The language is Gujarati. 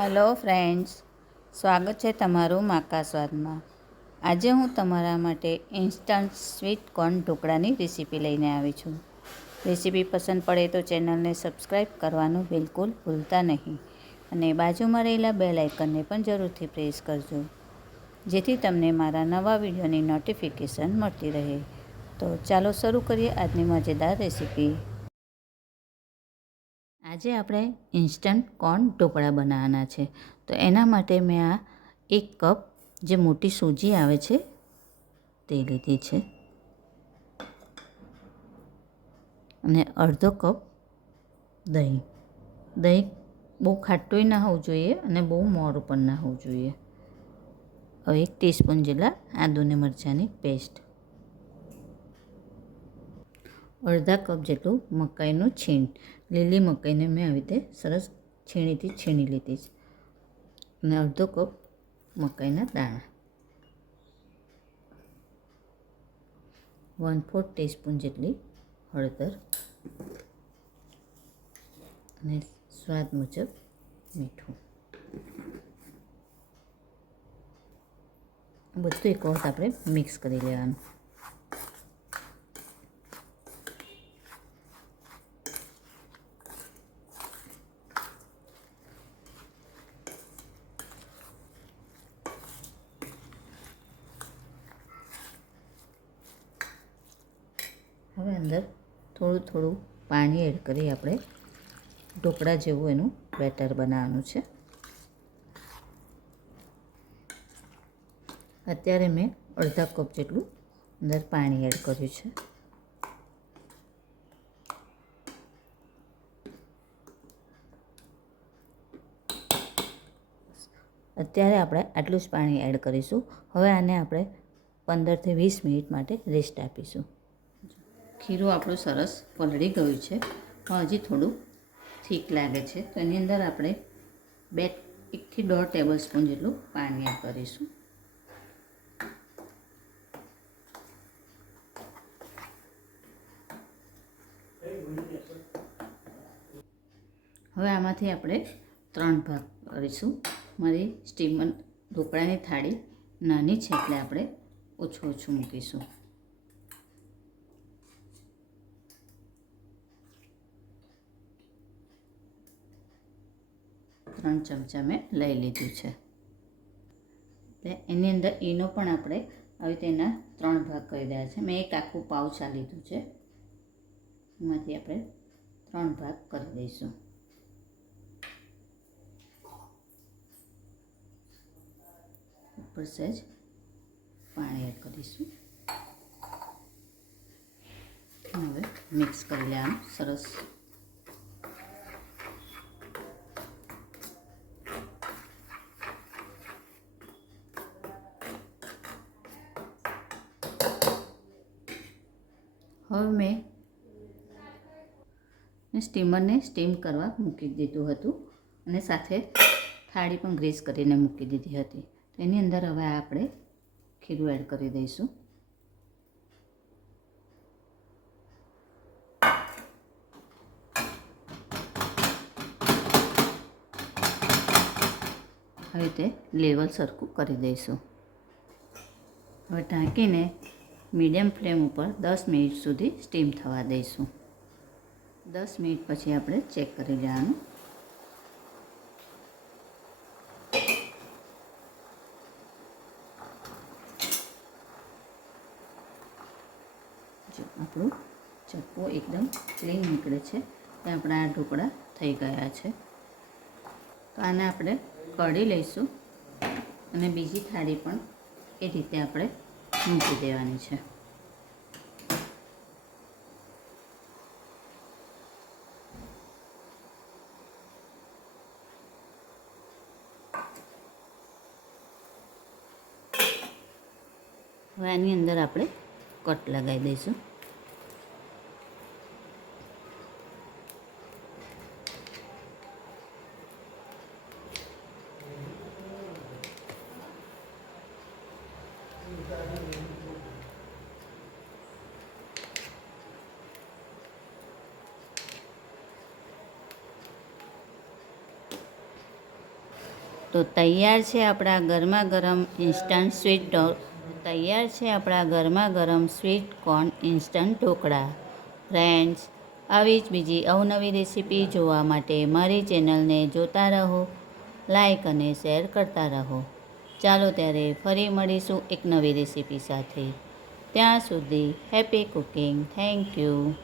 હેલો ફ્રેન્ડ્સ, સ્વાગત છે તમારું માકા સ્વાદમાં. આજે હું તમારા માટે ઇન્સ્ટન્ટ સ્વીટ કોર્ન ઢોકળાની રેસીપી લઈને આવી છું. રેસીપી પસંદ પડે તો ચેનલને સબસ્ક્રાઈબ કરવાનું બિલકુલ ભૂલતા નહીં અને બાજુમાં રહેલા બેલ આઇકનને પણ જરૂરથી પ્રેસ કરજો, જેથી તમને મારા નવા વિડીયોની નોટિફિકેશન મળતી રહે. તો ચાલો શરૂ કરીએ આજની મજેદાર રેસીપી. આજે આપણે ઇન્સ્ટન્ટ કોર્ન ઢોકળા બનાવવાના છે. તો એના માટે મેં આ 1 કપ જે મોટી સૂજી આવે છે તે લીધી છે અને અડધો કપ દહીં. દહીં બહુ ખાટુંય ના હોવું જોઈએ અને બહુ મોરું પણ ના હોવું જોઈએ. હવે 1 ટીસ્પૂન જેટલા આદુ ને મરચાંની પેસ્ટ, અડધા કપ જેટલું મકાઈનું છીણ. લીલી મકાઈને મેં આવી રીતે સરસ છીણીથી છીણી લીધી છે અને અડધો કપ મકાઈના દાણા, 1/4 ટીસ્પૂન જેટલી હળદર અને સ્વાદ મુજબ મીઠું. બધું એક વખત આપણે મિક્સ કરી લેવાનું. હવે અંદર થોડું થોડું પાણી એડ કરી આપણે ઢોકળા જેવું એનું બેટર બનાવવાનું છે. અત્યારે મેં અડધા કપ જેટલું અંદર પાણી એડ કર્યું છે. અત્યારે આપણે આટલું જ પાણી એડ કરીશું. હવે આને આપણે 15થી 20 મિનિટ માટે રેસ્ટ આપીશું. ખીરું આપણું સરસ પલળી ગયું છે, પણ હજી થોડું થીક લાગે છે, તો એની અંદર આપણે 1 થી 1.5 ટેબલ સ્પૂન જેટલું પાણી એડ કરીશું. હવે આમાંથી આપણે 3 ભાગ કરીશું. મારી સ્ટીમર ઢોકળાની થાળી નાની છે એટલે આપણે ઓછું ઓછું મૂકીશું. 3 ચમચા મેં લઈ લીધું છે. એટલે એની અંદર એનો પણ આપણે આવી રીતે એના 3 ભાગ કરી રહ્યા છે. મેં એક આખું પાઉચ આ લીધું છે, એમાંથી આપણે 3 ભાગ કરી દઈશું. ઉપર સહેજ પાણી એડ કરીશું. હવે મિક્સ કરી લેવાનું સરસ. હવે મેં સ્ટીમરને સ્ટીમ કરવા મૂકી દીધું હતું અને સાથે થાળી પણ ગ્રીસ કરીને મૂકી દીધી હતી. એની અંદર હવે આપણે ખીરું એડ કરી દઈશું. હવે તે લેવલ સરખું કરી દઈશું. હવે ઢાંકીને મીડિયમ ફ્લેમ ઉપર 10 મિનિટ સુધી સ્ટીમ થવા દઈશું. 10 મિનિટ પછી આપણે ચેક કરી લેવાનું. જો આપણું ચપ્પો એકદમ ક્લીન નીકળે છે, તો આપણા આ ઢોકળા થઈ ગયા છે. તો આને આપણે કઢી લઈશું અને બીજી થાળી પણ એ રીતે આપણે મૂકી દેવાની છે. હવે આની અંદર આપણે કટ લગાવી દઈશું. તો તૈયાર છે આપણા ગરમા ગરમ instant sweet corn instant dhokla. Friends, આવી જ બીજી અવનવી રેસીપી જોવા માટે મારી ચેનલને જોતા રહો, લાઈક અને શેર કરતા રહો. ચાલો ત્યારે ફરી મળીશું એક નવી રેસીપી સાથે. ત્યાં સુધી હેપી કુકિંગ. Thank you.